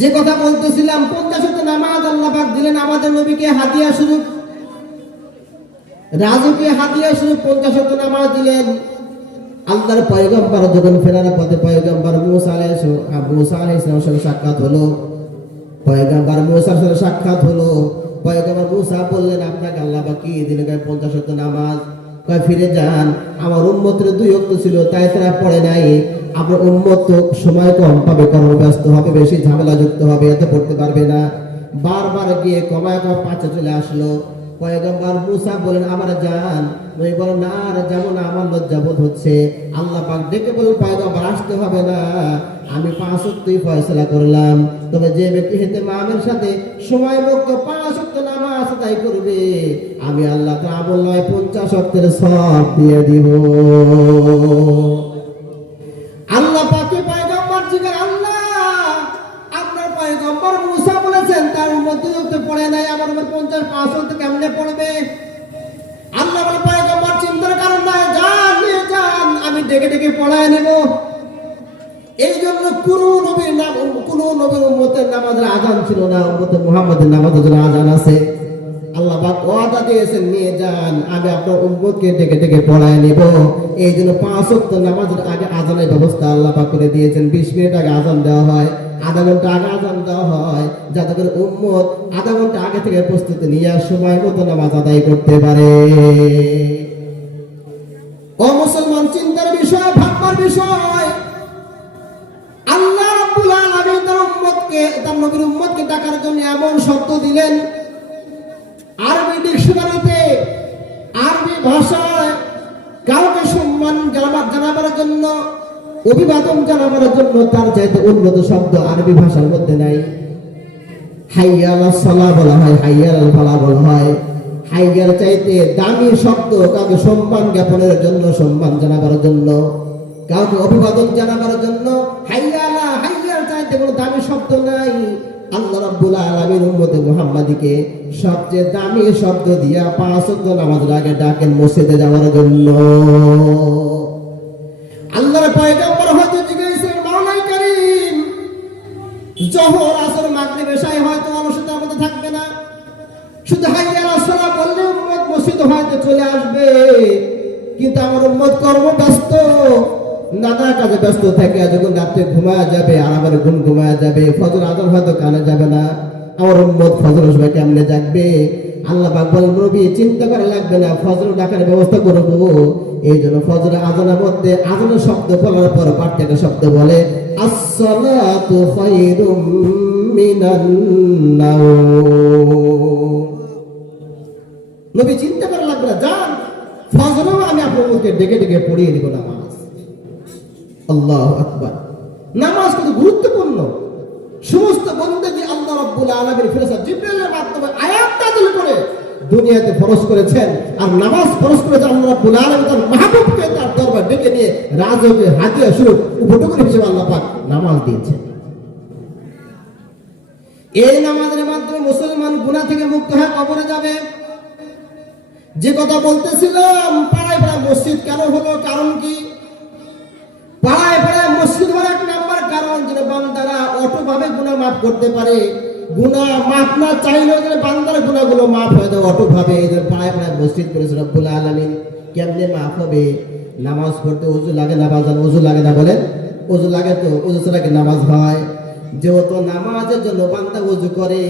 যে কথা বলতেছিলাম 50 ওয়াক্ত নামাজ আল্লাহ পাক দিলেন আমাদের নবীকে হাদিয়া স্বরূপ, রাজুকে হাদিয়া স্বরূপ 50 ওয়াক্ত নামাজ দিলেন। আল্লাহর পয়গম্বর যখন ফেরার পথে পয়গম্বর মুসা আলাইহিস সাথে সাক্ষাৎ হলো, পয়গম্বর মুসার সাথে সাক্ষাৎ হলো। পয়গম্বর মুসা বললেন, আপনাকে আল্লাহ পাক কি দিলেন? 50 ওয়াক্ত নামাজ। কয় ফিরে যান, আমার উম্মতের 2 ওয়াক্ত ছিল তাই তারা পড়ে নাই। আপনার উম্মত তো সময় কম পাবে, কর্মব্যস্ত হবে, বেশি ঝামেলা যুক্ত হবে, এত পড়তে পারবে না। বারবার গিয়ে কমায় পাঁচে চলে আসলো। পয়গম্বর মুসা বলেন, আমার যান। নবী বলেন, না আর যাবো না, আমার লজ্জাবোধ হচ্ছে। আল্লাহ পাক ডেকে বলেন, পয়গম্বর আসতে হবে না, আমি 5 ওয়াক্তই ফয়সালা করলাম। তবে যে ব্যক্তি ইহতিমামের সাথে সময় মতো 5 ওয়াক্ত নামাজ আদায় করবে, আমি আল্লাহ তাআলা আমল নয় 50 ওয়াক্তের সওয়াব দিয়ে দিব। আল্লাহ পাকে পয়গম্বর জিজ্ঞাসা, আল্লাহ আপনার পয়গম্বর মুসা বলেছেন তার উম্মত 2 ওয়াক্ত পড়ে নাই, আমার উম্মত 5 ওয়াক্ত কেমনে পড়বে? আল্লাহ বলে, পয়গম্বর চিন্তার কারণ নাই, যান নিয়ে যান, আমি ডেকে ডেকে পড়ায় নেব। এই জন্য কোন নবীর উম্মতের নামাজের আযান ছিল না, উম্মতে মুহাম্মাদের নামাজের জন্য আযান আছে। আল্লাহ পাক ওয়াদা দিয়েছেন, নিয়ে যান, আমি আপনার উম্মতকে ডেকে ডেকে পড়ায় নেব। এই জন্য 5 ওয়াক্ত নামাজের আগে আযানের ব্যবস্থা আল্লাহ পাক করে দিয়েছেন। 20 মিনিট আগে আযান দেওয়া হয়, আধা ঘন্টা আগে আযান দেওয়া হয়, যাতে করে উম্মত আধা ঘন্টা আগে থেকে প্রস্তুতি নিয়ে সময় মতো নামাজ আদায় করতে পারে। ও মুসলমান, চিন্তার বিষয়, ভাববার বিষয়। আল্লাহ রাব্বুল আলামিন তার উম্মতকে, তার নবীর উম্মতকে ডাকার জন্য এমন শব্দ দিলেন, আরবি ডিকশনারিতে, আরবি ভাষায় কাউকে সম্মান জানাবার জন্য, অভিবাদন জানাবার জন্য তার চাইতে উন্নত শব্দ আরবি ভাষার মধ্যে নাই। হাইয়া আলাস সালাহ বলা হয়, হাইয়া আল ফালাহ বলা হয়। হাইয়ার চাইতে দামি শব্দ কাউকে সম্মান জ্ঞাপনের জন্য, সম্মান জানাবার জন্য, কাউকে অভিবাদন জানাবার জন্য হাইয়ার চাইতে কোনো দামি শব্দ নাই। আল্লাহ রাব্বুল আলামিন উম্মতে মুহাম্মাদীকে সবচেয়ে দামি শব্দ দিয়া 5 ওয়াক্ত নামাজের আগে ডাকেন মসজিদে যাওয়ার জন্য। আল্লাহর পয়গম্বর হয়তো জিজ্ঞাসা, মাওলাই কারীম, যোহর আসর মাগরিব এশায় হয়তো অলসতার মধ্যে থাকবে না, শুধু হাইয়া আলাস সালাহ বললে উম্মত মসজিদে হয়তো চলে আসবে, কিন্তু আমার উম্মত কর্মব্যস্ত, নানা কাজে ব্যস্ত থাকে, যখন রাত্রে ঘুমায়া যাবে আর আবার ঘুমায়া যাবে, ফজর আযান হয়তো কানে যাবে না, আমার উম্মত ফজর সময় কেমনে জাগবে? আল্লাহ পাক বলেন, নবী চিন্তা করে লাগবে না, ফজর ডাকার ব্যবস্থা করব। এই জন্য ফজর আযানের মধ্যে আযানের শব্দ বলার পর পাঠ্যের শব্দ বলে, আসসালাতু খায়রুম মিনান নাওম। নবী চিন্তা করে লাগবে না, যান, ফজরও আমি আপনাদেরকে ডেকে ডেকে পড়িয়ে দিব নামাজ। আল্লাহু আকবার। নামাজ কত গুরুত্বপূর্ণ। সমস্ত বন্দেগী আল্লাহ রাব্বুল আলামিন ফেরেশতা জিবরাইলের মাধ্যমে আয়াত নাযিল করে দুনিয়াতে ফরজ করেছেন, আর নামাজ ফরজ করেছেন আল্লাহ রাব্বুল আলামিন তার মাহবুবকে তার দরবার ডেকে নিয়ে রাজকে হাদিয়া স্বরূপ উপটুকু হিসেবে আল্লাহ পাক নামাজ দিয়েছেন। এই নামাজের মাধ্যমে মুসলমান গুনাহ থেকে মুক্ত হয়ে কবরে যাবে। যে কথা বলতেছিলাম, পাড়ায় পাড়ায় মসজিদ কেন হলো, কারণ কি? পাড়ায় পাড়ায় মসজিদ হওয়ার 1 নাম্বার কারণ, যেন বান্দারা অটোভাবে গুনাহ মাফ করতে পারে। গুনাহ মাফ না চাইলেও যেন বান্দার গুনাহগুলো মাফ হয়ে যায় অটোভাবে। এই জন্য পাড়ায় পাড়ায় মসজিদ করেছে রব্বুল আলামিন। কেমনে মাফ হবে? নামাজ পড়তে ওযু লাগে না বাজান? ওযু লাগে না বলেন? ওযু লাগে তো, ওযু ছাড়া কি নামাজ হয়? যেহেতু নামাজের জন্য বান্দা ওযু করে,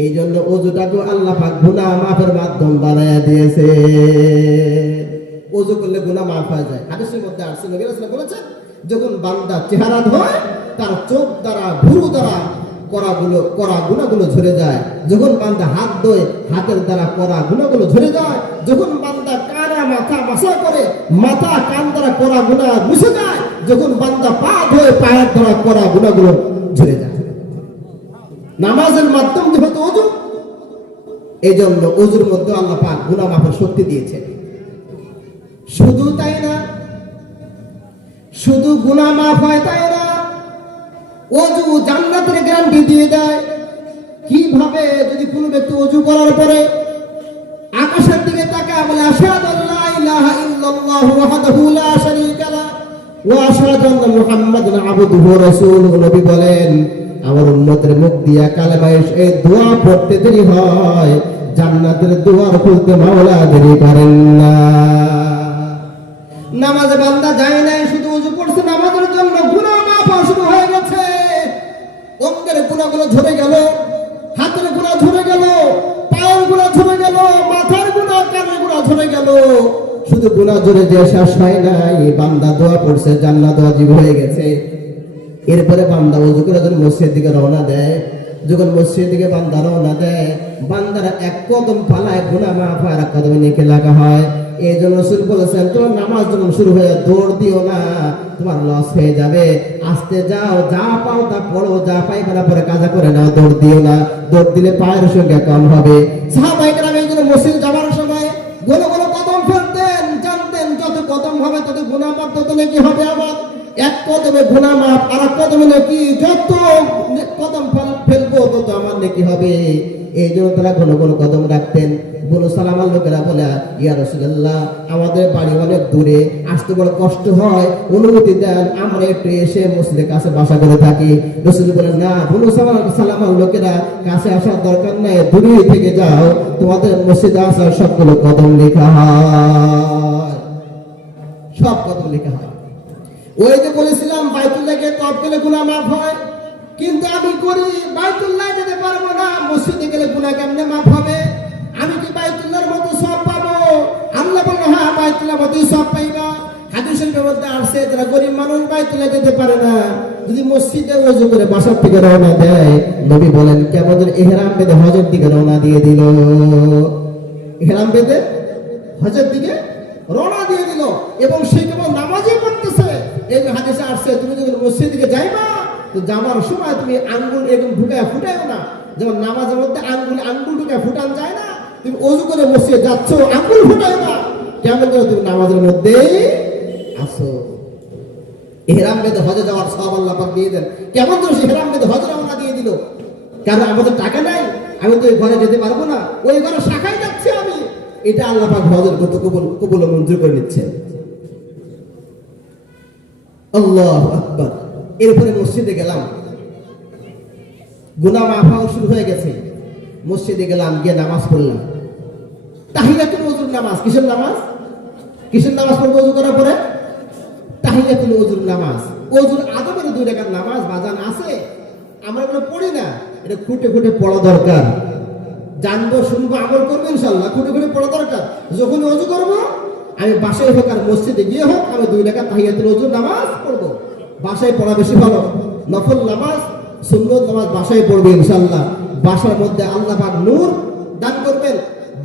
এই জন্য ওযুটাকে আল্লাহ পাক গুনাহ মাফের মাধ্যম বানায়া দিয়েছে। ওযু করলে গুনাহ মাফ হয়ে যায়। হাদিসের মধ্যে আসছে, নবী রাসূল বলেছেন, যখন বান্দা চেহারা ধোয়, তার চোখ দ্বারা, ভুরু দ্বারা করা গুনাহগুলো ঝরে যায়। যখন বান্দা হাত ধোয়, হাতের দ্বারা করা গুনাহগুলো ঝরে যায়। যখন বান্দা কানা মাথা মাসা করে, মাথা কান দ্বারা করা গুনাহ মুছে যায়। যখন বান্দা পা ধোয়, পায়ের দ্বারা করা গুনাহগুলো ঝরে যায়। নামাজের মাধ্যম যেহেতু ওযু, এই জন্য ওযুর মধ্যে আল্লাহ পাক গুনাহ মাফের শক্তি দিয়েছেন। শুধু তাই না, শুধু গুনাহ মাফ হয় তাই না, ওযু জান্নাতের গ্যারান্টি দিয়ে দেয়। কিভাবে? যদি কোনো ব্যক্তি ওযু করার পরে আকাশের দিকে তাকায় বলে, আশহাদু আল্লা ইলাহা ইল্লাল্লাহু ওয়াহদাহু লা শারীকা লাহু ওয়া আশহাদু আন্না মুহাম্মাদান আবদুহু ওয়া রাসূলুহু, নবী বলেন, আমার উম্মতের মুখ দিয়া কালেমা এই দোয়া পড়তে দেরি হয়, জান্নাতের দুয়ার খুলতে মাওলা দেরি করেন না। নামাজে বান্দা যায় নাই, শুধু ওযু করছে নামাজের জন্য, গুনাহ মাফ শুরু হয়ে গেছে। অঙ্গের গুনাহগুলো ঝরে গেল, হাতের গুনাহ ঝরে গেল, পায়ের গুনাহ ঝরে গেল, মাথার গুনাহ, কানের গুনাহ ঝরে গেল। শুধু গুনাহ ঝরে যে শেষ হয় নাই, বান্দা দোয়া পড়ছে, জান্নাত ওয়াজিব হয়ে গেছে। এরপরে বান্দা ওযু করে যখন মসজিদের দিকে রওনা দেয়, যখন মসজিদের দিকে বান্দা রওনা দেয়, বান্দারা এক কদম পালায় গুনাহ মাফ, আর এক কদমে নেকি লাগা হয়। এই জন্য রাসূল বলেছেন, তোমার নামাজ যখন শুরু হয়ে দৌড় দিও না, তোমার লস হয়ে যাবে। আস্তে যাও, যা পাও তা পড়ো, যা পাইবে না পরে কাজা করে নাও, দৌড় দিও না। দৌড় দিলে পায়ের সংখ্যা কম হবে। সাহাবায়ে কেরাম এই জন্য মসজিদ যাওয়ার সময় গোল গোল কদম ফেলতেন, জানতেন যত কদম হবে তত গুনাহ মাফ, তত নেকি হবে। আবার এক কদমে গুনাহ মাফ, আর এক কদমে নেকি, যত কদম ফেলবো তত আমার নেকি হবে। এই জন্য তারা ঘন ঘন কদম রাখতেন। বনু সালামার লোকেরা বলে, ইয়া রাসূলুল্লাহ, আমাদের বাড়ি অনেক দূরে, আসতে বড় কষ্ট হয়, অনুমতি দেন, আমরা একটু এসে মসজিদের কাছে বাসা করে থাকি। রাসূল বলেন, না, বনু সালামার লোকেরা কাছে আসার দরকার নাই, দূরে থেকে যাও, তোমাদের মসজিদে আসার সবগুলো কদম লেখা হয়, সব কদম লেখা হয়। ওই যে বলেছিলাম বাইতুল্লাহকে তওয়াফ করলে গুনাহ মাফ হয়, কিন্তু আমি করি বাইতুল্লাহ যেতে পারবো না, মসজিদে গেলে গুনাহ কেমনে মাফ হবে? আমি কি বাইতুল্লাহর মতো সওয়াব পাবো? আল্লাহ বলল, হ্যাঁ, বাইতুল্লাহর মতোই সওয়াব পাইবা। হাদিসের মধ্যে আসছে, যারা গরিব মানুষ বাইতুল্লাহ যেতে পারে না, যদি মসজিদে ওযু করে বাসার থেকে রওনা দেয়, নবী বলেন কেমন ইহরাম বেঁধে হজের দিকে রওনা দিয়ে দিল। ইহরাম বেঁধে হজের দিকে রওনা দিয়ে দিল, এবং সে কেবল নামাজই পড়তেছে। এই হাদিসে আসছে, তুমি যখন মসজিদের দিকে যাইবা, তো যাওয়ার সময় তুমি আঙ্গুল এরকম ঢুকায় ফুটাইও না, যেমন নামাজের মধ্যে আঙ্গুল ঢুকায় ফুটান যায় না, তুমি ওযু করে মসজিদে যাচ্ছ, আঙ্গুল ফুটাইও না, কেমন করে তুমি নামাজের মধ্যেই আসো। ইহরাম বেঁধে হজে যাওয়ার সওয়াব আল্লাহ পাক দিয়ে দেন। কেমন করে সে ইহরাম বেঁধে হজে রওনা দিয়ে দিল? কারণ আমাদের টাকা নাই, আমি তো ওই ঘরে যেতে পারবো না, ওই ঘরে শাখায় যাচ্ছি আমি। এটা আল্লাহ পাক হজের কত কবুল মঞ্জুর করে নিচ্ছে। আল্লাহু আকবার। এরপরে মসজিদে গেলাম, গুনাহ মাফ হওয়া শুরু হয়ে গেছে। মসজিদে গেলাম, গিয়ে নামাজ পড়লাম, তাহিয়াতুল ওযুর নামাজ। কিসের নামাজ? কিসের নামাজ পড়বো ওযু করার পরে? তাহিয়াতুল ওযুর নামাজ। ওযুর আদবের 2 রাকাত নামাজ বাজান আছে, আমরা কোনো পড়ি না। এটা খুঁটে খুঁটে পড়া দরকার। জানবো, শুনবো, আমল করবো, ইনশাআল্লাহ খুঁটে খুঁটে পড়া দরকার। যখন ওযু করবো, আমি বাসায় হোক আর মসজিদে গিয়ে হোক, আমি 2 রাকাত তাহিয়াতুল ওযুর নামাজ পড়বো। বাসায় পড়া বেশি ভালো। নফল নামাজ, সুন্নত নামাজ বাসায় পড়বে ইনশাআল্লাহ। বাসার মধ্যে আল্লাহ পাক নূর দান করবেন,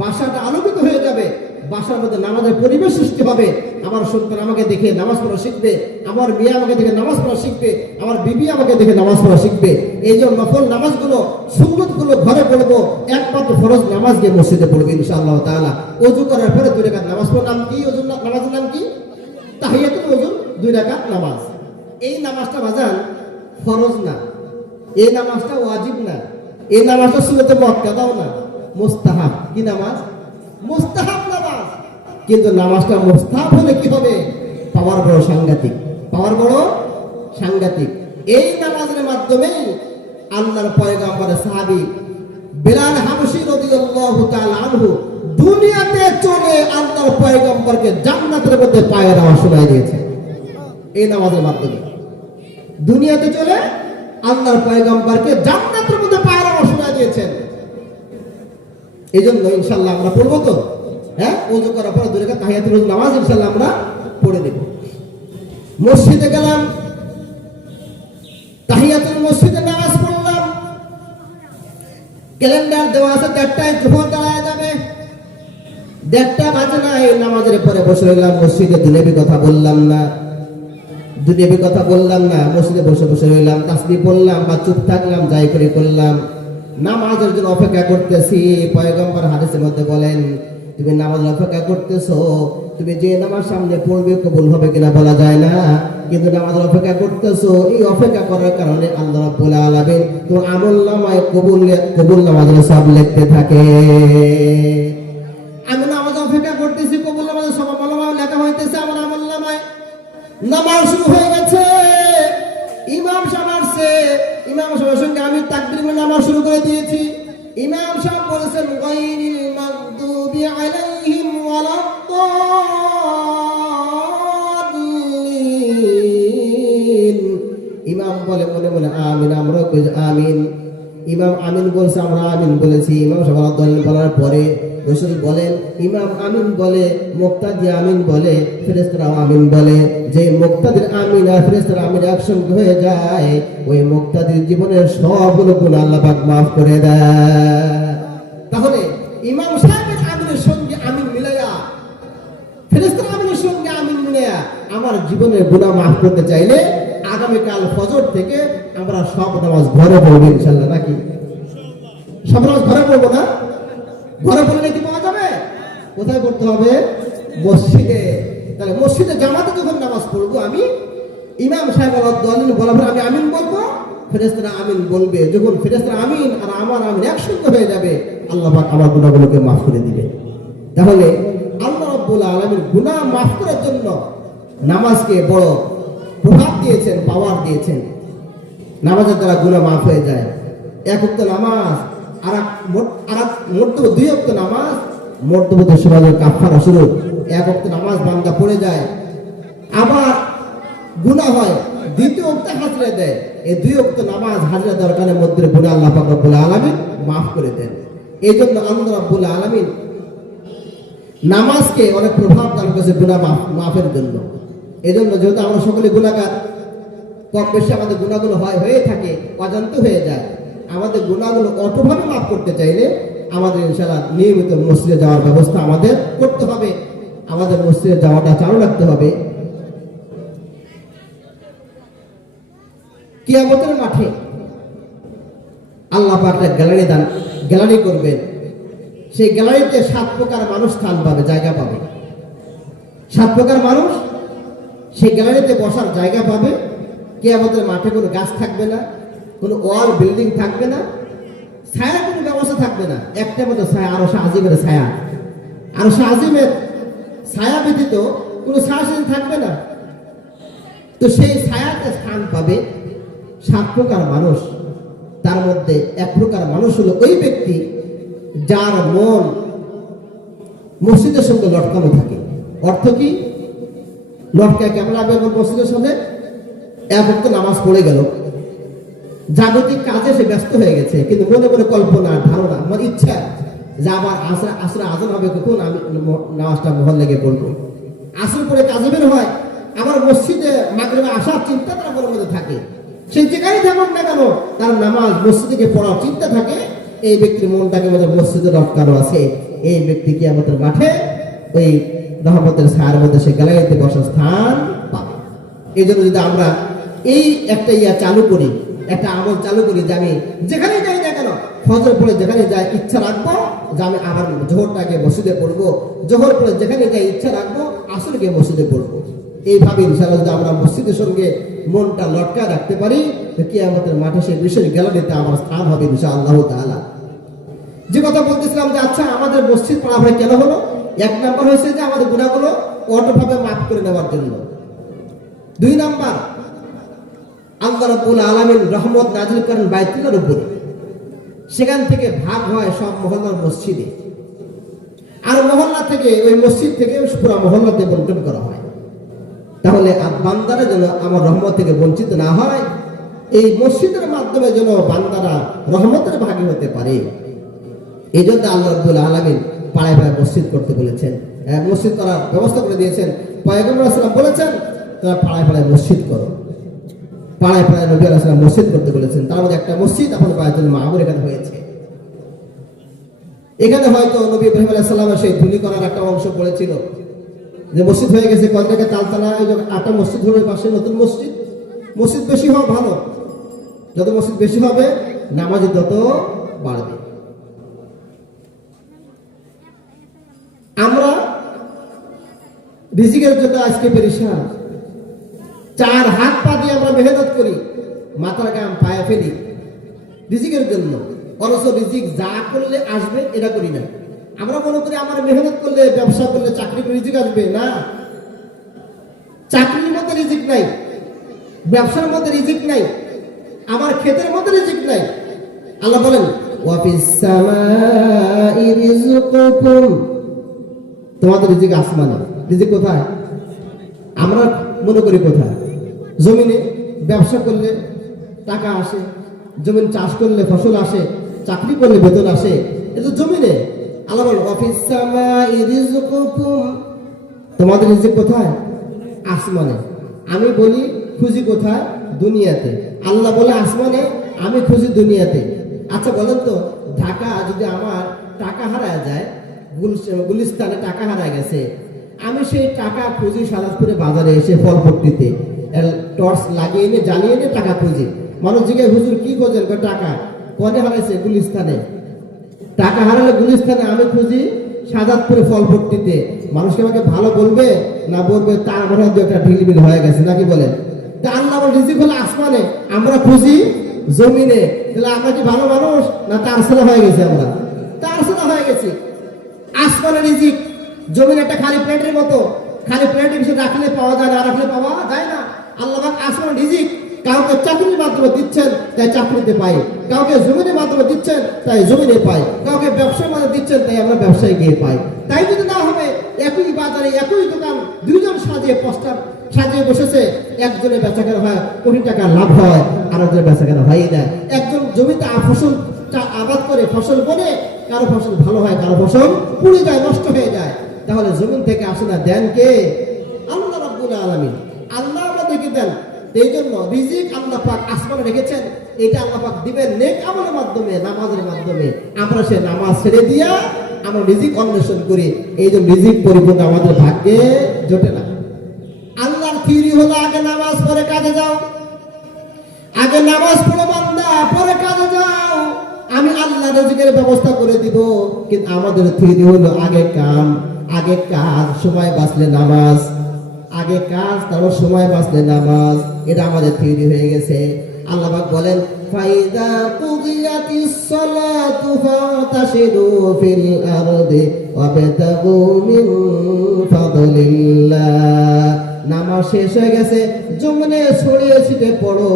বাসাটা আলোকিত হয়ে যাবে, বাসার মধ্যে নামাজের পরিবেশ সৃষ্টি হবে। আমার সন্তান আমাকে দেখে নামাজ পড়া শিখবে, আমার মেয়ে আমাকে দেখে নামাজ পড়া শিখবে, আমার বিবি আমাকে দেখে নামাজ পড়া শিখবে। এই জন্য নফল নামাজগুলো, সুন্নতগুলো ঘরে পড়বো, একমাত্র ফরজ নামাজ গিয়ে মসজিদে পড়বে ইনশাআল্লাহ তাআলা। ওযু করার পরে 2 রাকাত নামাজ পড়ার নাম কি? ওযুর নামাজের নাম কি? তাহিয়াতুল ওযুর 2 রাকাত নামাজ। এই নামাজটা বাজান ফরজ না, এই নামাজটা ওয়াজিব না, এই নামাজটা সুন্নতে মুআক্কাদাও না, মুস্তাহাব। কি নামাজ? মুস্তাহাব নামাজ। কিন্তু নামাজটা মুস্তাহাব হলে কি হবে? পাওয়ার বড় সাংঘাতিক, পাওয়ার বড় সাংঘাতিক। এই নামাজের মাধ্যমেই আল্লাহর পয়গম্বরের সাহাবী বিলাল হাবশী রাদিয়াল্লাহু তাআলা আনহু দুনিয়াতে চলে আল্লাহর পয়গম্বরকে জান্নাতের মধ্যে পায়ের আওয়াজ শোনায় দিয়েছে। এই নামাজের মাধ্যমে দুনিয়াতে চলে আল্লাহর পয়গম্বরকে জান্নাতের মধ্যে পায়ের আওয়াজ শোনায় দিয়েছেন। এই জন্য ইনশাআল্লাহ আমরা পড়বো তো, হ্যাঁ, ওযু করার পরে 2 রাকাত তাহিয়াতুল ওযু নামাজ ইনশাআল্লাহ আমরা পড়ে নেব। মসজিদে গেলাম, তাহিয়াতুল মসজিদে নামাজ পড়লাম। ক্যালেন্ডার দেওয়া আছে 1:30টায় জোহর দাঁড়ায় যাবে, 1:30 বাজে না, এই নামাজের পরে বসে রইলাম মসজিদে। দুনিয়াবি কথা বললাম না, দুনিয়াবি কথা বললাম না, মসজিদে বসে বসে রইলাম, তাসবিহ পড়লাম বা চুপ থাকলাম, যাই করে করলাম। নামাজের জন্য অপেক্ষা করতেছি। পয়গম্বর হাদিসের মধ্যে বলেন, তুমি নামাজের অপেক্ষা করতেছো, তুমি যে নামাজ সামনে পড়বে কবুল হবে কিনা বলা যায় না, কিন্তু নামাজের অপেক্ষা করতেছো। এই অপেক্ষা করার কারণে আল্লাহ রাব্বুল আলামিন তোমার আমলনামায় কবুল নামাজের সওয়াব লিখতে থাকে। আমি নামাজ অপেক্ষা করতেছি, কবুল নামাজের সওয়াব আমলনামায় লেখা হইতেছে আমার আমলনামায়। নামাজ শুরু হয়ে গেছে, ইমাম সাহেব আসছে, ইমাম সাহেবের সঙ্গে আমি তাকবীর মেনে নামাজ শুরু করে দিয়েছি, ইমাম সাহেব বলেছেন গায়রিল মাগদুবি আলাইহিম ওয়ালাদ-দাল্লিন। ইমাম বলে মনে মনে আমিন, আমরা কই আমিন। ইমাম আমিন বলছে, আমরা আমিন বলেছি। ইমাম সাহেব ওয়ালাদ-দাল্লিন বলার পরে রাসূল বলেন, ইমাম আমিন বলে, মুক্তাদি আমিন বলে, ফেরেশতারাও আমিন বলে। যে মুক্তাদির আমিন আর ফেরেশতার আমিন একসঙ্গে হয়ে যায়, ওই মুক্তাদির জীবনের সবগুলো গুনাহ আল্লাহ পাক মাফ করে দেয়। তাহলে ইমাম সাহেবের আমিনের সঙ্গে আমিন মিলাইয়া, ফেরেশতার আমিনের সঙ্গে আমিন মিলাইয়া আমার জীবনের গুনাহ মাফ করতে চাইলে আগামীকাল ফজর থেকে আমরা সব নামাজ ঘরে পড়বো ইনশাআল্লাহ, নাকি? সব নামাজ ঘরে পড়বো না? ঘরে পড়লে কি পাওয়া যাবে? কোথায় পড়তে হবে? মসজিদে। তাহলে মসজিদে জামাতে যখন নামাজ পড়বো, আমি ইমাম সাহেব ওয়ালাদ-দাল্লিন বলার পর আমি আমিন বলবো, ফেরেশতারা আমিন বলবে। যখন ফেরেশতারা আমিন আর আমার আমিন একসঙ্গে হয়ে যাবে, আল্লাহ পাক আমার গুনাহগুলোকে মাফ করে দিবে। তাহলে আল্লাহ রাব্বুল আলামিন গুনাহ মাফ করার জন্য নামাজকে বড় প্রভাব দিয়েছেন, পাওয়ার দিয়েছেন। নামাজের দ্বারা গুনাহ মাফ হয়ে যায়। এক ওয়াক্ত নামাজ আর মর্তবা, দুই ওয়াক্ত নামাজ মর্তবা সমাজের কাফারা শুরু। এক ওয়াক্ত নামাজ বান্দা পড়ে যায়, আবার গুনাহ হয়, দ্বিতীয় ওয়াক্তে হাজরা দেয়। এই দুই ওয়াক্ত নামাজ হাজরা দেওয়ার কারণে মধ্যে গুনাহ আল্লাহ পাক রব্বুল আলামিন মাফ করে দেন। এই জন্য আল্লাহ রাব্বুল আলামিন নামাজকে অনেক প্রভাব দান করেছে গুনাহ মাফের জন্য। এই জন্য যেহেতু আমরা সকলে গুনাহগার, কম বেশি আমাদের গুনাহগুলো হয়ে থাকে, অজান্তে হয়ে যায়। আমাদের গুনাহগুলো অটোভাবে মাফ করতে চাইলে আমাদের ইনশাআল্লাহ নিয়মিত মসজিদে যাওয়ার ব্যবস্থা আমাদের করতে হবে। আমাদের মসজিদে যাওয়াটা চালু রাখতে হবে। কিয়ামতের মাঠে আল্লাহ পাক একটা গ্যালারি করবেন। সেই গ্যালারিতে 7 প্রকার মানুষ স্থান পাবে, জায়গা পাবে। 7 প্রকার মানুষ সেই গ্যালারিতে বসার জায়গা পাবে। কিয়ামতের মাঠে কোনো গাছ থাকবে না, কোনো ওয়াল বিল্ডিং থাকবে না, ছায়া কোনো ব্যবস্থা থাকবে না। একটা মতো ছায়া, আরশে আজিমের ছায়া। আরশে আজিমের ছায়া ব্যতীত কোনো ছায়া থাকবে না। তো সেই ছায়াতে স্থান পাবে 7 প্রকার মানুষ। তার মধ্যে 1 প্রকার মানুষ হলো ওই ব্যক্তি যার মন মসজিদের সঙ্গে লটকানো থাকে। অর্থ কি? লটকায় কেমন হবে? মসজিদের সামনে এক ওয়াক্ত নামাজ পড়ে গেল, জাগতিক কাজে সে ব্যস্ত হয়ে গেছে, কিন্তু মনে মনে কল্পনা, ধারণা, আমার ইচ্ছা যে আবার আসরে আজান হবে, কখন আমি নামাজটা মহল লেগে পড়বো। আসর পরে কাজে বের হয়, আমার মসজিদে মাগরিবে আসার চিন্তা তার মনের মধ্যে থাকে। সেই যেখানে থাকুক না কেন, তার নামাজ মসজিদে পড়ার চিন্তা থাকে। এই ব্যক্তির মনটাকে মসজিদে লটকানো আছে। এই ব্যক্তি কিয়ামতের মাঠে ওই রহমতের ছায়ার মধ্যে সে গ্যালারিতে বসার স্থান পাবে। এই জন্য যদি আমরা এই একটা চালু করি, একটা আমল চালু করি যে আমি যেখানে যাই না কেন, ফজর পড়ে যেখানে যাই ইচ্ছা রাখবো যে আমি আবার জোহরটাকে মসজিদে পড়বো, জোহর পড়ে যেখানে যাই ইচ্ছা রাখবো আসরকে মসজিদে পড়বো। এইভাবে ইনশাআল্লাহ যদি আমরা মসজিদের সঙ্গে মনটা লটকা রাখতে পারি, কিয়ামতের মাঠে সেই বিশেষ গ্যালারিতে আমার স্থান হবে ইনশাআল্লাহ তাআলা। যে কথা বলতেছিলাম যে আচ্ছা আমাদের মসজিদ পড়াশোনা কেন হলো? 1 নাম্বার হয়েছে যে আমাদের গুনাহগুলো অটোভাবে মাফ করে নেওয়ার জন্য। 2 নাম্বার, আল্লাহ রাব্বুল আলামিন রহমত নাজিল করেন বাইতুল্লাহর উপরে, সেখান থেকে ভাগ হয় সব মহল্লার মসজিদে, আর মহল্লা থেকে ওই মসজিদ থেকে পুরো মহল্লাতে বন্টন করা হয়। তাহলে বান্দারা যেন আমার রহমত থেকে বঞ্চিত না হয়, এই মসজিদের মাধ্যমে যেন বান্দারা রহমতের ভাগী হতে পারে, এই জন্য আল্লাহ রাব্বুল আলামিন পাড়ায় পাড়ায় মসজিদ করতে বলেছেন, মসজিদ করার ব্যবস্থা করে দিয়েছেন। পয়গম্বর সাল্লাল্লাহু আলাইহি ওয়াসাল্লাম বলেছেন তোমরা পাড়ায় পাড়ায় মসজিদ করো। পাড়ায় পাড়ায় নবী আলাইহিস সালাম মসজিদ করতে বলেছেন। তার মধ্যে একটা মসজিদ এখন বায়তুল মামুর এখানে হয়েছে। এখানে হয়তো নবী ইব্রাহিম আলাইহিস সালামের সেই ধুলি করার একটা অংশ পড়েছিল, যে মসজিদ হয়ে গেছে কোন জায়গায় তালতলা, এই যে 8টা মসজিদ হলো পাশে নতুন মসজিদ। মসজিদ বেশি হওয়া ভালো, যত মসজিদ বেশি হবে নামাজ তত বাড়বে। আমরা রিজিকের জন্য আজকে পেরেশান, 4 হাত পা দিয়ে আমরা মেহনত করি, মাথার ঘাম পায়ে ফেলি রিজিকের জন্য, অথচ রিজিক যা করলে আসবে এটা করি না। আমরা মনে করি আমার মেহনত করলে, ব্যবসা করলে, চাকরি করে রিজিক আসবে। না, চাকরির মধ্যে রিজিক নাই, ব্যবসার মধ্যে রিজিক নাই, আমার ক্ষেতের মধ্যে রিজিক নাই, আল্লাহ বলেন ওয়াফিস সামাই রিজকুকুম, তোমাদের রিজিক আসমানে। রিজিক কোথায়? আমরা মনে করি কোথায়? জমিনে। ব্যবসা করলে টাকা আসে, জমিন চাষ করলে ফসল আসে, চাকরি করলে বেতন আসে, এটা জমিনে। আল্লাহ বলেন ওয়াফিস সামাই রিজকুকুম, তোমাদের রিজিক কোথায়? আসমানে। আমি বলি খুঁজি কোথায়? দুনিয়াতে। আল্লাহ বলে আসমানে, আমি খুঁজি দুনিয়াতে। আচ্ছা বলেন তো, ঢাকা যদি আমার টাকা হারায় যায়, গুলিস্তানে টাকা হারায় গেছে, আমি সেই টাকা খুঁজি সাদাতপুরে বাজারে এসে ফলপট্টিতে টর্চ লাগিয়ে এনে জ্বালিয়ে এনে টাকা খুঁজি। মানুষ জিজ্ঞাসা হুজুর কি খোঁজেন? টাকা কনে হারাইছে? গুলিস্তানে। টাকা হারালে গুলিস্তানে, আমি খুঁজি সাদাতপুরে ফলপট্টিতে। মানুষকে আমাকে ভালো বলবে না বলবে তার মনে হয় একটা ঢিলবিল হয়ে গেছে, নাকি বলেন? তা আল্লাহ রিজিক হলো আসমানে, আমরা খুঁজি জমিনে। তাহলে আমরা কি ভালো মানুষ না তার সেরা হয়ে গেছি? আমরা তার সেরা হয়ে গেছি। আসমানে রিজিক, জমিনে একটা খালি প্লেটের মতো, খালি প্লেটে কিছু রাখলে পাওয়া যায় না, রাখলে পাওয়া যায় না। আল্লাহ পাক আসমানে রিজিক কাউকে চাকরির মাধ্যমে দিচ্ছেন, তাই চাকরিতে পাই। কাউকে জমিনের মাধ্যমে দিচ্ছেন, তাই জমিনে পাই। কাউকে ব্যবসার মাধ্যমে দিচ্ছেন, তাই আমরা ব্যবসায় গিয়ে পাই। তাই যদি না হবে, একই বাজারে একই দোকান দুইজন সাজিয়ে পোস্টার সাজিয়ে বসেছে, একজনের বেচাকেনা হয় কোটি টাকা লাভ হয়, আর একজনের বেচাকেনা হয়ই না। একজন জমিতে ফসল আবাদ করে ফসল বনে, কারো ফসল ভালো হয়, কারো ফসল পুড়ে যায়, নষ্ট হয়ে যায়। তাহলে জমিন থেকে আসে না, দেন কে? আল্লাহ রাব্বুল আলামিন। আল্লাহ আমাদেরকে দেন। এই জন্য রিজিক আল্লাহ পাক আসমানে রেখেছেন, এটা আল্লাহ পাক দিবেন নেক আমলের মাধ্যমে, নামাজের মাধ্যমে। আমরা সে নামাজ ছেড়ে দিয়া আমরা রিজিক অন্বেষণ করি, এই জন্য রিজিক পরিপূর্ণ আমাদের ভাগ্যে জোটে না। আল্লাহর থিওরি হলো আগে নামাজ পরে কাজে যাও, আগে নামাজ পড়ো বান্দা, পরে কাজে যাও, আমি আল্লাহ রিজিকের ব্যবস্থা করে দিব। কিন্তু আমাদের থিওরি হলো আগে কাম, আগে কাজ, সময় বাঁচলে নামাজ, আগে কাজ তারপর সময় বাঁচলে নামাজ। এটা আমাদের থিওরি হয়ে গেছে। আল্লাহ পাক বলেন ফাইদা কুদিয়াতিস সালাতু ফাতাশিরু ফিল আরদি ওয়াবতাগু মিন ফাদলিল্লাহ। নামাজ শেষ হয়ে গেছে, জমিনে ছড়িয়ে ছিটে পড়ো,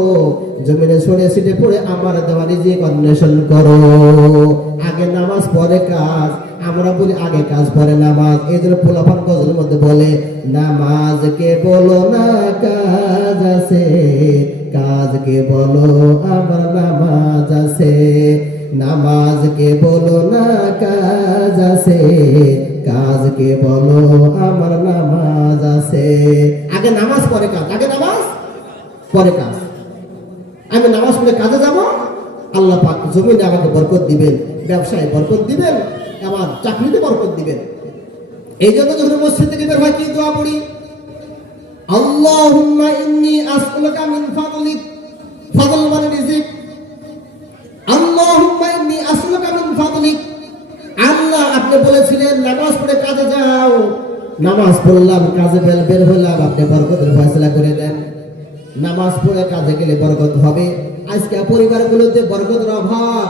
জমিনে ছড়িয়ে ছিটে পড়ে আমার দেওয়া রিজিক অন্বেষণ করো। আগে নামাজ পরে কাজ, আমরা বলি আগে কাজ পরে নামাজ। এই জন্য পোলাপান গজলের মধ্যে বলে নামাজ কে বলো না কাজ আছে, কাজ কে বলো আমার নামাজ আছে, নামাজ কে বলো না কাজ আছে, কাজ কে বলো আমার নামাজ আছে। আগে নামাজ পরে কাজ, আগে নামাজ পরে কাজ। আমি নামাজ পড়ে কাজে যাব, আল্লাহ পাক জমিনে আমাকে বরকত দিবেন, ব্যবসায় বরকত দিবেন, আমার চাকরিতে বরকত দিবেন। এই জন্য যখন মসজিদ থেকে বের হয় কি দোয়া পড়ি? আল্লাহুম্মা ইন্নী আসআলুকা মিন ফাদলিক, ফাদল মানে রিজিক। আল্লাহুম্মা ইন্নী আসআলুকা মিন ফাদলিক, আল্লাহ আপনি বলেছিলেন নামাজ পড়ে কাজে যাও, নামাজ পড়লাম, কাজে বের হলাম, আপনি বরকতের ফয়সালা করে দেন। নামাজ পড়ে কাজে গেলে বরকত হবে। আজকে পরিবারগুলোতে বরকতের অভাব,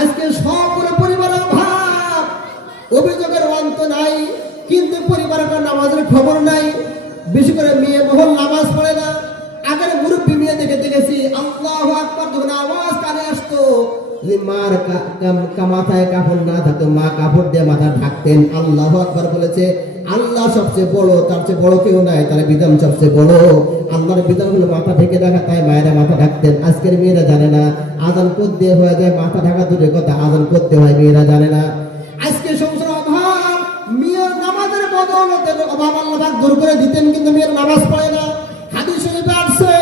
আজকে সবগুলো পরিবারের অভাব, অভিযোগের অন্ত নাই, কিন্তু পরিবারের নামাজের খবর নাই। বেশি করে মেয়ে মহল নামাজ পড়ে না। আগের মুরব্বী মেয়ে দেখেছি আল্লাহু আকবার যখন আওয়াজ কানে আসতো, মার মাথায় কাপড় না থাকতো, মা কাপড় দিয়ে মাথা ঢাকতেন। আল্লাহু আকবার বলেছে, আল্লাহ সবচেয়ে বড়, তার চেয়ে বড় কেউ নাই, তার বিধান সবচেয়ে বড়। আল্লাহর বিধান হলো মাথা ঢেকে রাখা, তাই মায়েরা মাথা ঢাকতেন। আজকের মেয়েরা জানে না, আজান করতে হয়ে যায়, মাথা ঢাকা দূরের কথা, আজান করতে হয়, মেয়েরা জানে না। আজকে সংসার অভাব, মেয়ের নামাজের বদৌলতে অভাব আল্লাহ পাক দূর করে দিতেন, কিন্তু মেয়ের নামাজ পড়ে না। হাদিস শরীফে আসছে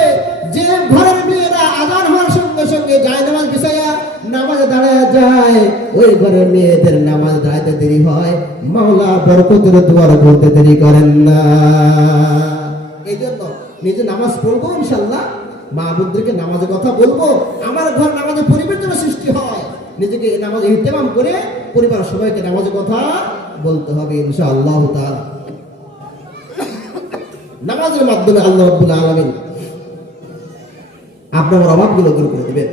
যে ঘরের মেয়েরা আজান হওয়ার সঙ্গে সঙ্গে যায় নামাজ বিছায়া নামাজে দাঁড়ায় যায়, ওই ঘরের মেয়েদের নামাজ দাঁড়াইতে দেরি হয়, মাওলা বরকতের দুয়ার বলতে দেরি করেন না। এই জন্য নিজে নামাজ পড়বো, ইনশাআল্লাহ মা বোনদেরকে নামাজের কথা বলবো, আমার ঘর নামাজের পরিবেশ যেন সৃষ্টি হয়, নিজেকে নামাজে ইহতেমাম করে পরিবারের সবাইকে নামাজের কথা বলতে হবে ইনশাআল্লাহ তাআলা। নামাজের মাধ্যমে আল্লাহ রাব্বুল আলামিন আপনার অভাবগুলো দূর করে দেবেন।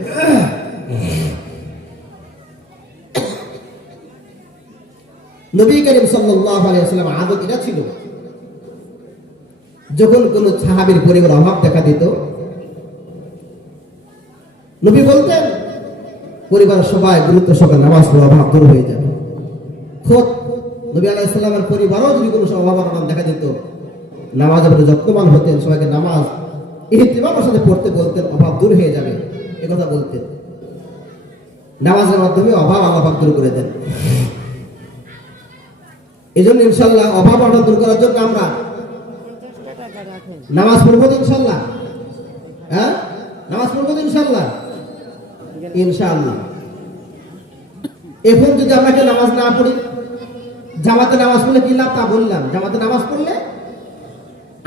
নবী করিম সাল্লাল্লাহু আলাইহি ওয়াসাল্লাম আদত এটা ছিল, যখন কোন সাহাবীর পরিবার অভাব দেখা দিত, নবী বলতেন পরিবারের সবাই গুরুত্ব সহকারে নামাজ পড়ার অভাব দূর হয়ে যাবে। খোদ নবী আলাইহিস সালামের পরিবারও যদি কোনো অভাব অনটন দেখা যেত, নামাজের প্রতি যত্নবান হতেন, সবাইকে নামাজ ইহতিমামের সাথে পড়তে বলতেন, অভাব দূর হয়ে যাবে একথা বলতেন। নামাজের মাধ্যমে অভাব আল্লাহ পাক দূর করে দেন। এই জন্য ইনশাল্লাহ অভাব অনটন দূর করার জন্য আমরা নামাজ পড়বো ইনশাল্লাহ। হ্যাঁ, নামাজ পড়বো ইনশাল্লাহ। ইনশাআল্লাহ এখন যদি আমরা নামাজ না পড়ি, জামাতে নামাজ পড়লে কি লাভ তা বললাম। জামাতে নামাজ পড়লে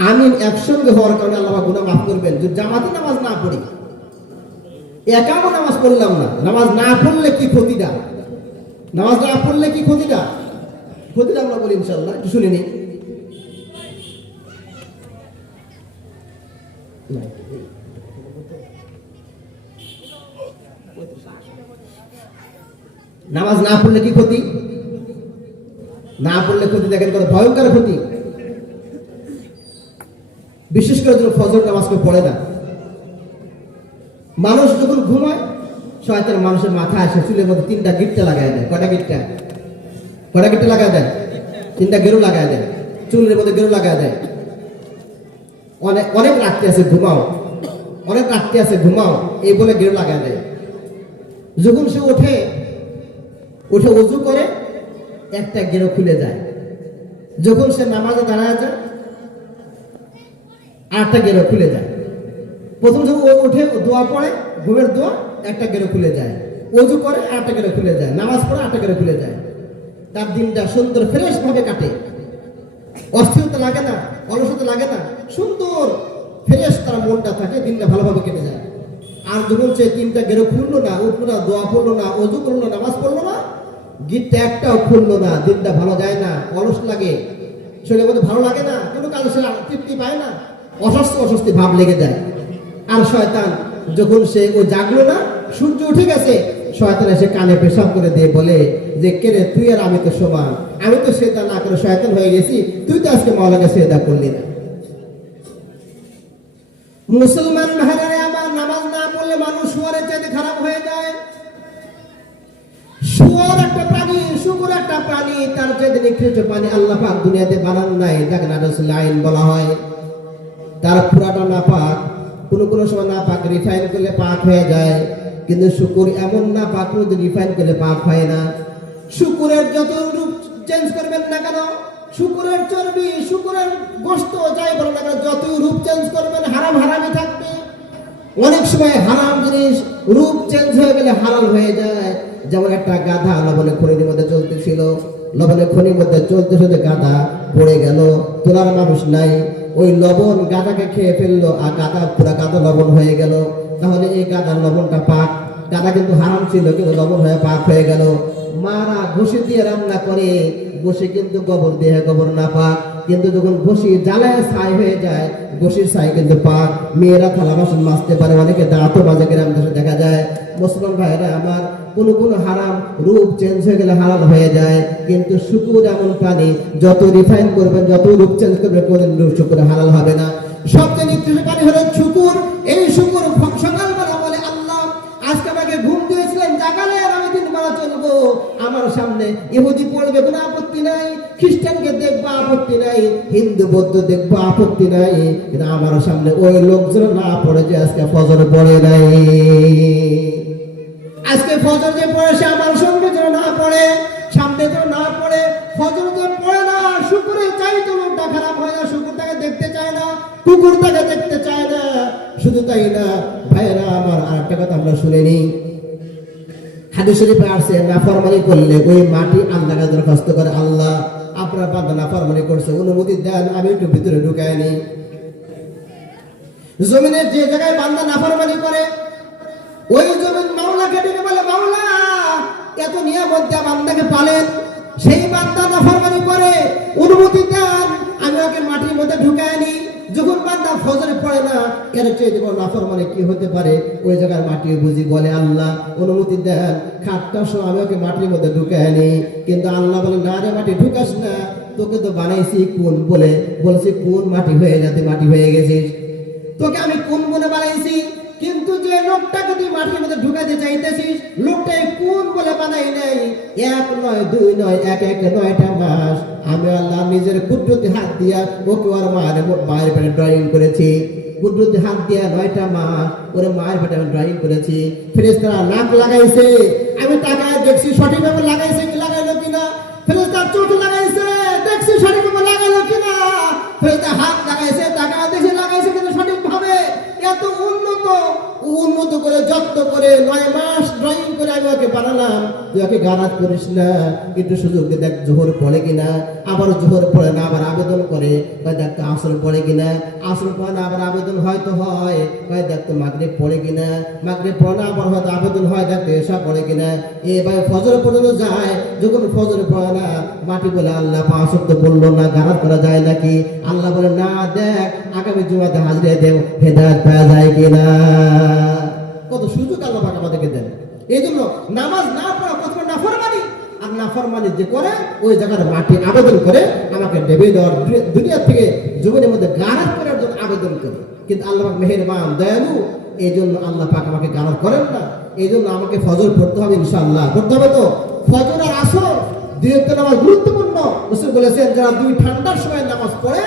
আমিন একসঙ্গে হওয়ার কারণে আল্লাহ গুনাহ মাফ করবেন। যদি জামাতে নামাজ না পড়ি, একাও নামাজ পড়লাম না, নামাজ না পড়লে কি ক্ষতিটা, নামাজ না পড়লে কি ক্ষতিটা, ক্ষতিটা আমরা বলি ইনশাআল্লাহ, একটু শুনে নিই। নামাজ না পড়লে কি ক্ষতি, না পড়লে ক্ষতি দেখেন কত ভয়ঙ্কর ক্ষতি। বিশেষ করে যখন ফজর নামাজ কেউ পড়ে না, মানুষ যখন ঘুমায় শয়তান মানুষের মাথায় আসে চুলের মধ্যে 3টা গিট্টা লাগায় দেয়। কটা গিট্টা, কটা গিট্টা লাগায় দেয়? 3টা গেরু লাগায় দেয়, চুলের মধ্যে গেরু লাগায় দেয়। অনেক অনেক রাখতে আছে ঘুমাও, অনেক রাখতে আছে ঘুমাও, এই বলে গেরু লাগায় দেয়। যখন সে ওঠে ওযু করে একটা গেরো খুলে যায়। যখন সে নামাজে দাঁড়ায় যায় আরেকটা গেরো খুলে যায়। প্রথম যখন ও উঠে দোয়া পড়ে, ঘুমের দোয়া, একটা গেরো খুলে যায়। ওযু করে আরেকটা গেরো খুলে যায়, নামাজ পড়ে আরেকটা গেরো খুলে যায়। তার দিনটা সুন্দর ফ্রেশ ভাবে কাটে, অস্থিরতা লাগে না, অলসতা লাগে না, সুন্দর ফ্রেশ তার মনটা থাকে, দিনটা ভালোভাবে কেটে যায়। আর যখন সে 3টা গেরো খুললো না, উঠলো না, দোয়া পড়লো না, ওযু করলো না, নামাজ পড়লো না, গিটটা একটাও খুললো না, দিনটা ভালো যায় না, অলস লাগে, শরীরের মধ্যে ভালো লাগে না, কোনো কাজে সে তৃপ্তি পায় না, অস্বস্তি ভাব লেগে যায়। আর শয়তান যখন সে ও জাগলো না, সূর্য উঠে গেছে, শয়তান এসে কানে পেশাব করে দিয়ে বলে যে কে রে, তুই আর আমি তো সমান, আমি তো সেটা না করে শয়তান হয়ে গেছি, তুই তো আজকে মাওলাকে সেজদা করলি না। মুসলমান ভাইরা আমার, নামাজ না পড়লে মানুষ শুয়োরের চাইতে খারাপ হয়ে যায়। শুয়োর একটা প্রাণী, শুকুর একটা প্রাণী, তার চাইতে নিকৃষ্ট প্রাণী আল্লাহ পাক দুনিয়াতে বানান নাই, যাকে নাজাসুল আইন বলা হয়। তার পুরাটা নাপাক, কোন সময় নাপাক রিফাইন করলে পাক হয়ে যায়, কিন্তু শুকুর এমন না পাক যদি রিফাইন করলে পাক হয় না। শুকুরের যত রূপ চেঞ্জ করবেন না কেন, শুকুরের চর্বি, শুকুরের গোশত যাই বলেন না কেন, যত রূপ চেঞ্জ করবেন হারাম হারামই থাকবে। অনেক সময় হারাম জিনিস রূপ চেঞ্জ হয়ে গেলে হালাল হয়ে যায়। যেমন একটা গাধা লবণের খনির মধ্যে চলতেছিল, লবণের খনির মধ্যে চলতে চলতে গাধা পড়ে গেল, তোলার মানুষ নাই, ওই লবণ গাধাকে খেয়ে ফেললো, আর গাধা পুরা গাধা লবণ হয়ে গেল। তাহলে এই গাধার লবণটা পাক, গাধা কিন্তু হারাম ছিল, কিন্তু লবণ হয়ে পাক হয়ে গেল। মারা ঘষি দিয়ে রান্না করে, ঘষি কিন্তু গোবর দিয়ে গোবর না পাক, কিন্তু যখন ঘষি জ্বালায় ছাই হয়ে যায়, ঘষির ছাই কিন্তু পাক। মেয়েরা থালা বাসন মাজতে পারে, অনেকে দাঁতও মাজে, গ্রাম দেশে দেখা যায়। মুসলমান ভাইরা আমার, কোন হারাম রূপ চেঞ্জ হয়ে গেলে হালাল হয়ে যায়, কিন্তু শুকুর এমন প্রাণী, যত রিফাইন করবেন, যত রূপ চেঞ্জ করবেন, কোনদিন শুকুর হালাল হবে না। সবচেয়ে নিকৃষ্ট প্রাণী হলো শুকুর। এই শুকুর সকালবেলা বলে, আল্লাহ আজকে আমাকে ঘুম দিয়েছিলেন, জাগালে আর আমি দিন বেলা চলবো, আমার সামনে ইহুদি পড়বে কোনো আপত্তি নাই, খ্রিস্টানকে দেখবো আপত্তি নাই, হিন্দু বৌদ্ধ দেখবো আপত্তি নাই, কিন্তু আমার সামনে ওই লোকজন না পড়ে যে আজকে ফজর পড়ে নাই, আজকে ফজর যে পড়েছে আমার সঙ্গে যেন না পড়ে, সামনে যেন না পড়ে, ফজর যে পড়ে না, শুকুরের চাই তো লোকটা খারাপ হয় না, শুকুর তাকে দেখতে চায় না, কুকুর তাকে দেখতে চায় না। শুধু তাই না ভাইরা আমার, আর একটা কথা আমরা শুনে নিই, হাদিস শরীফে আসছে নাফরমানি করলে ওই মাটি আল্লাহকে দরখাস্ত করে, আল্লাহ আপনার বান্দা নাফরমানি করছে, অনুমতি দেন আমি একটু ভিতরে ঢুকাই নি। জমিনের যে জায়গায় বান্দা নাফরমানি করে, ওই জমিন মাওলাকে ডেকে বলে, মাওলা এত নিয়ামত দেয়া বান্দাকে পালেন, সেই বান্দা নাফরমানি করে, অনুমতি দেন আমি ওকে মাটির মধ্যে ঢুকাই নি। যখন বান্দা ফজরে পড়ে না, কেন চেয়ে দেবো নাফরমানি কি হতে পারে, ওই জায়গার মাটি বুঝি বলে, আল্লাহ অনুমতি দেন খাটটা সহ আমি ওকে মাটির মধ্যে ঢুকাই নি। কিন্তু আল্লাহ বলে, না রে মাটি ঢুকাস না, তোকে তো বানাইছি কোন বলে, বলছি কোন মাটি হয়ে যাতে মাটি হয়ে গেছিস, তোকে আমি কোন বলে বানাইছি, কিন্তু যে লোকটাকে তুই মাটির মধ্যে ঢুকাতে চাইতেছিস, লোকটা বলে বানাই নাই, এক নয় দুই নয়, এক এক 9টা মাস আমি আল্লাহ নিজের কুদরতি হাত দিয়া ওকে ওর মায়ের পেটে ড্রয়িং করেছি। কুদরতি হাত দিয়া 9টা মাস ওরে মায়ের পেটে আমি ড্রয়িং করেছি। ফেরেশতারা নাক লাগাইছে, আমি তাকায় দেখছি সঠিকভাবে লাগাইছে কি লাগাইলো কিনা। ফেরেশতার চোখ লাগাইছে, দেখছি সঠিকভাবে লাগাইলো কিনা। ফেরেশতা হাত লাগাইছে, তাকায় দেখছি লাগাইছে কিনা সঠিকভাবে। এত উন্নত করে যত্ন করে 9 মাস ড্রয়িং করে আমি ওকে বানালাম। তুই ওকে গারাত করিস না, একটু সুযোগ দিয়ে দেখ জোহর পড়ে কিনা। আবার জোহর পড়ে না, আবার আবেদন করে, দেখ তো আসর পড়ে কিনা। আসর পড়ে না, আবার আবেদন হয়তো হয়, দেখ তো মাগরিব পড়ে কিনা। মাগরিব পড়ে না, আবার হয়তো আবেদন হয়, দেখ তো এসা পড়ে কিনা। এবার ফজর পর্যন্ত যায়, যখন ফজর পড়ে না মাটি বলে আল্লাহ 5 ওয়াক্ত বললো না, গারাত করা যায় নাকি? আল্লাহ বলে না, দেখ আগামী জুমাতে হাজিরা দেও, হেদায়েত পাওয়া যায় কিনা। কত সুযোগ আল্লাহ পাক আমাদেরকে দেন। এই জন্য নামাজ না পড়া প্রথমে নাফরমানি, আর নাফরমানি যে করে ওই জায়গার মাটি আবেদন করে আমাকে ডেবে দেওয়ার, দুনিয়া থেকে জীবনের মধ্যে গারাত করার জন্য আবেদন করে। কিন্তু আল্লাহ পাক মেহেরবান দয়ালু, এই জন্য আল্লাহ পাক আমাকে গারাত করেন না। এই জন্য আমাকে ফজর পড়তে হবে, ইনশাআল্লাহ পড়তে হবে। তো ফজর আর আসর দুই ওয়াক্ত নামাজ গুরুত্বপূর্ণ। রাসূল বলেছেন যারা দুই ঠান্ডার সময় নামাজ পড়ে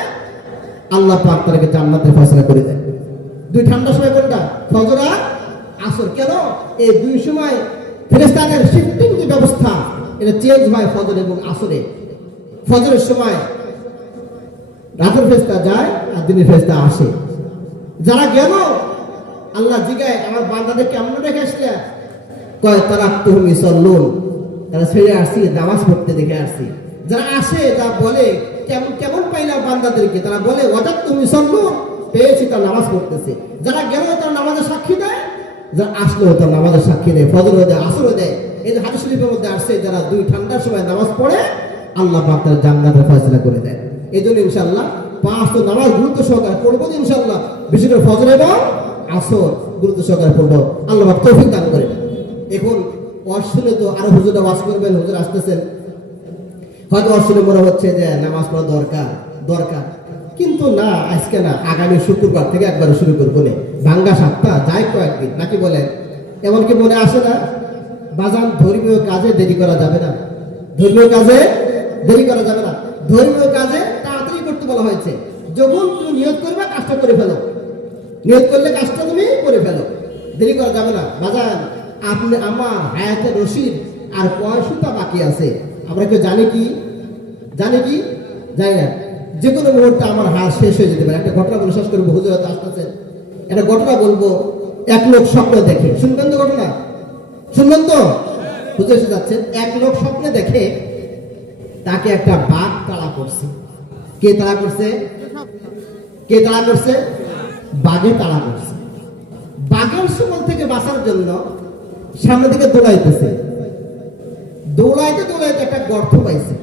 আল্লাহ পাক তাদেরকে জান্নাতে ফয়সালা করে দেন। দুই ঠান্ডার সময় কোনটা? ফজর আর আসর। কেন? এই দুই সময় ফেরেশতাদের শিফটিং যে ব্যবস্থা, এটা চেঞ্জ হয় ফজর এবং আসরে। ফজরের সময় রাতের ফেরেশতা যায় আর দিনের ফেরেশতা আসে। যারা গেল আল্লাহ জিগায় আমার বান্দাদের কেমন রেখে আসলে? কয় তারাকতুহুম ইউসাল্লুন, তারা ছেড়ে আসছি নামাজ পড়তে দেখে আসছি। যারা আসে তারা বলে কেমন কেমন পাইলাম বান্দাদেরকে, তারা বলে ওয়াজাদতুহুম ইউসাল্লুন, পেয়েছি তারা নামাজ পড়তেছে। যারা গেল তারা নামাজের সাক্ষী দেয়, যারা আসলো তারা নামাজের সাক্ষী দেয়, ফজর দেয়, আসর দেয়। এই যে হাদিস শরীফের মধ্যে আসছে যারা দুই ঠান্ডার সময় নামাজ পড়ে আল্লাহ পাক তার জান্নাতের ফয়সালা করে দেয়। এই জন্য ইনশাআল্লাহ 5 তো নামাজ গুরুত্ব সহকারে পড়বো ইনশাআল্লাহ, বিশেষ করে ফজর এবং আসর গুরুত্ব সহকারে পড়বো। আল্লাহ পাক তৌফিক দান করে। এখন ওয়াজ শুনে তো আরো হুজুররা ওয়াজ করবেন, হুজুর আসতেছেন, হয়তো ওয়াজ শুনে মনে হচ্ছে যে নামাজ পড়া দরকার, কিন্তু না, আজকে না, আগামী শুক্রবার থেকে একবার শুরু করবো না। ভাঙ্গা সপ্তাহ যাই কয়েকদিন নাকি বলেন? এমনকি মনে আসে না বাজান ধর্মীয় কাজে দেরি করা যাবে না, ধর্মীয় কাজে দেরি করা যাবে না। ধর্মীয় কাজে তাড়াতাড়ি করতে বলা হয়েছে। যখন তুমি নিয়ত করবে কাজটা করে ফেলো, নিয়ত করলে কাজটা তুমি করে ফেলো, দেরি করা যাবে না। বাজান আপনি আমার হায়াতের রশিদ আর 65টা বাকি আছে, আমরা কেউ জানি কি জানি না। যে কোনো মুহূর্তে আমার হাত শেষ হয়ে যেতে পারে। একটা ঘটনা বলে শেষ করবো, হুজুর আসতেছেন, একটা ঘটনা বলবো। এক লোক স্বপ্ন দেখে, শুনবেন তো ঘটনা? শুনবেন তো? হুজুর এসে যাচ্ছেন। এক লোক স্বপ্নে দেখে তাকে একটা বাঘ তাড়া করছে। কে তাড়া করছে? বাঘে তাড়া করছে। বাঘের সময় থেকে বাঁচার জন্য সামনের দিকে দৌড়াইতে একটা গর্ত পাইছে।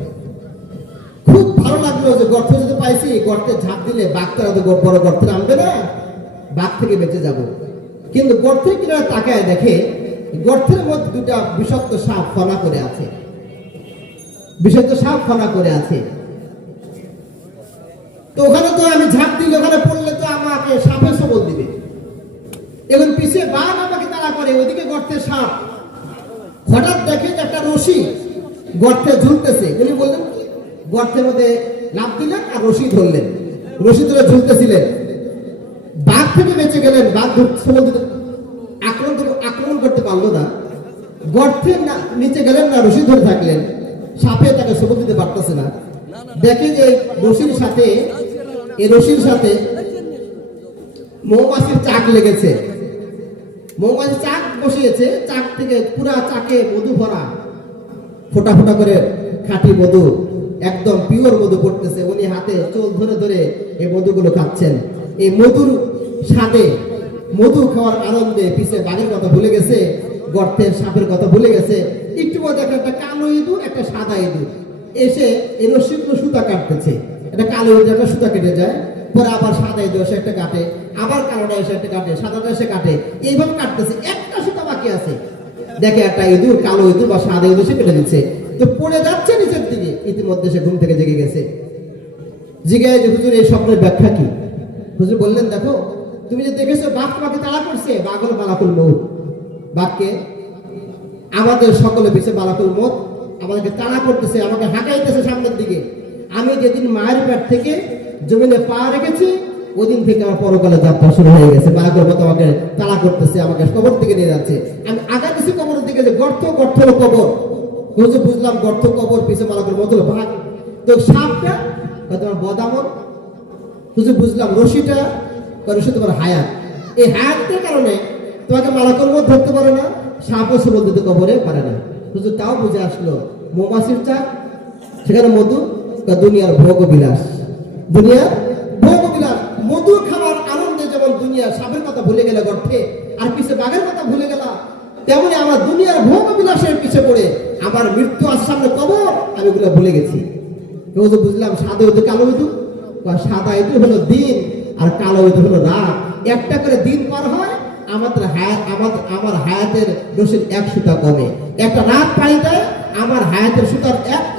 খুব ভালো লাগলো যে গর্ত যদি পাইছি, গর্তে ঝাঁপ দিলে বাঘ তারা তো বড় গর্তে নামবে না, বাঘ থেকে বেঁচে যাব। কিন্তু গর্তের কিনারে তাকায় দেখে গর্তের মধ্যে দুটা বিষাক্ত সাপ ফনা করে আছে। তো ওখানে তো আমি ঝাঁপ দিলে, ওখানে পড়লে তো আমাকে সাপে সবল দিবে। এখন পিছিয়ে বাঘ আমাকে তাড়া করে, ওইদিকে গর্তের সাপ। হঠাৎ দেখে একটা রশি গর্তে ঝুলতেছে। উনি বললেন গর্তের মধ্যে লাফ দিলেন আর রশি ধরলেন, রশি ধরে ঝুলতেছিলেন। বাঘ থেকে বেঁচে গেলেন, বাঘ আক্রমণ করতে পারলো না। গর্তের নিচে গেলেন না, রশি ধরে থাকলেন, সাপে তাকে সবল দিতে পারতেছে না। দেখে যে রশির সাথে মৌমাছির চাক লেগেছে। মৌমাছি চাক বসিয়েছে, চাক থেকে পুরা চাকে মধু ভরা, ফোটা ফোটা করে খাঁটি মধু, একদম পিওর মধু পড়তেছে। উনি হাতে চোখ ধরে এই মধুগুলো খাচ্ছেন। এই মধুর স্বাদে, মধু খাওয়ার আনন্দে পিছে বাঘের কথা ভুলে গেছে, গর্তের সাপের কথা ভুলে গেছে। একটু পর দেখে একটা কালো ইঁদুর, একটা সাদা ইঁদুর এসে এই রশিগুলো সুতা কাটতেছে। একটা কালো ইঁদুর একটা সুতা কেটে যায়, পরে আবার সাদা ইঁদুর এসে একটা কাটে, আবার কালোটা এসে একটা কাটে, সাদাটা এসে কাটে, এইভাবে কাটতেছে। একটা সুতা বাকি আছে, দেখে একটা ইঁদুর, কালো ইঁদুর বা সাদা ইঁদুর সে কেটে দিচ্ছে। তো পড়ে যাচ্ছে নিচের দিকে, ইতিমধ্যে সে ঘুম থেকে জেগে গেছে। জিজ্ঞাসা যে হুজুর এই স্বপ্নের ব্যাখ্যা কি? হুজুর বললেন দেখো, তুমি যে দেখেছো বাঘ তোমাকে তাড়া করছে, বাঘ হলো মালাকুল মউত। বাঘকে আমাদের সকলে পিছে মালাকুল মউত আমাদেরকে তাড়া করতেছে, আমাকে হাঁকাইতেছে সামনের দিকে। আমি যেদিন মায়ের পেট থেকে জমিনে পা রেখেছি ওদিন থেকে আমার পরকালে যাত্রা শুরু হয়ে গেছে। মালাকুল মউত আমাকে তাড়া করতেছে, আমাকে কবর থেকে নিয়ে যাচ্ছে। আমি আগাতেছি কবরের দিকে, যে গর্ত গর্ত হলো কবর। বুঝে বুঝলাম গর্ত কবর, পিছে মালাকুল মউত হলো ভাগ। তো সাপটা তোমার বদামন, বুঝে বুঝলাম রশিটা রশি তোমার হায়াত। এই হায়াতের কারণে তোমাকে মালাকুল মউত ধরতে পারে না, সাপও সুবল দিতে কবরে পারে না। বুঝে তাও বুঝে আসলো মৌমাছির চাক, সেখানে মধু, দুনিয়ার ভোগ বিলাস, দুনিয়ার ভোগ বিলাস। মধু খাবার আনন্দে যেমন দুনিয়ার সাপের কথা ভুলে গেলে গর্তে, আর পিছে বাঘের কথা ভুলে গেলাম, তেমনি আমার দুনিয়ার ভোগ বিলাসের পিছে পড়ে আমার মৃত্যু আছে সামনে কবর, আমি এগুলো ভুলে গেছি। বুঝলাম সাদা হইতে কালো হইতো, সাদা হইতে হলো দিন আর কালো হইতে হলো রাত। একটা করে দিন পার হয়, আমার হায়াতের রশির 1 সুতা কমে। একটা রাত পাই দেয়, আমার হায়াতের সুতার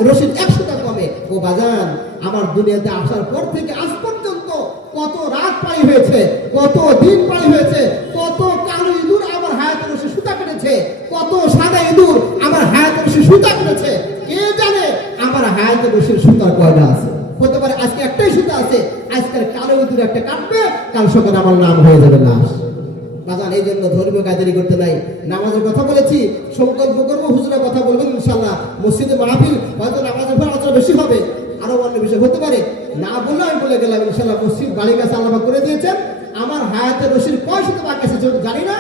রশির 1 সুতা কমে। ও বাজান, আমার দুনিয়াতে আসার পর থেকে আজ পর্যন্ত কত রাত পাই হয়েছে, কত দিন পাই হয়েছে, কত কালো ইঁদুর আমার হায়াতের রশি সুতা কেটেছে, কত সাদা ইঁদুর আমার হায়াতের রশি সুতা কেটেছে। কে জানে আমার হায়াতের রশির সুতার কয়টা আছে? হতে পারে আজকে একটাই সুতা আছে, আজকের কালো ইঁদুর একটা কাটবে, কাল সকালে আমার নাম হয়ে যাবে লাশ। বাজান, এই জন্য ধর্মীয় কায়দারি করতে নাই। নামাজের কথা বলেছি, সংকল্প করবো, হুজুরের কথা বলবেন ইনশাল্লাহ। মসজিদে মাহফিল হয়তো নামাজের পর আলোচনা বেশি হবে, আরো অন্য বিষয় হতে পারে, না বললে আমি বলে গেলাম ইনশাল্লাহ। মসজিদ বাড়ির কাছে আল্লাহ করে দিয়েছেন, আমার হায়াতের রশির কয় সুতো বাকি আছে জানি না,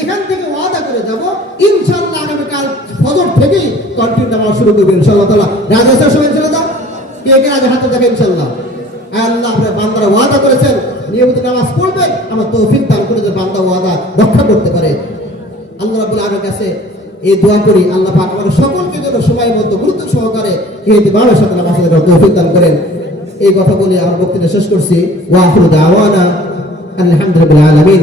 এখান থেকে ওয়াদা করে যাব ইনশাল্লাহ আগামীকাল ফজর থেকেই কন্টিনিউ নামাজ শুরু করবে ইনশাল্লাহ তাআলা। রাজা সবাই চলে দাও, কে কে আগে হাতে দেখে ইনশাল্লাহ। আল্লাহ আপনার বান্দারা ওয়াদা করেছেন নিয়মিত নামাজ পড়বে, আমার তৌফিক দান করে যে বান্দা ওয়াদা রক্ষা করতে পারে। আল্লাহ রাব্বুল আলামিনের কাছে এই দোয়া করি, আল্লাহ পাক আমাদের সকলকে যেন সময় মতো গুরুত্ব সহকারে এই ইমামের সাথে নামাজ পড়ার তৌফিক দান করেন। এই কথা বলে আমার বক্তব্য শেষ করছি। ওয়া আখিরু দাওয়ানা আলহামদুলিল্লাহি রাব্বিল আলামিন।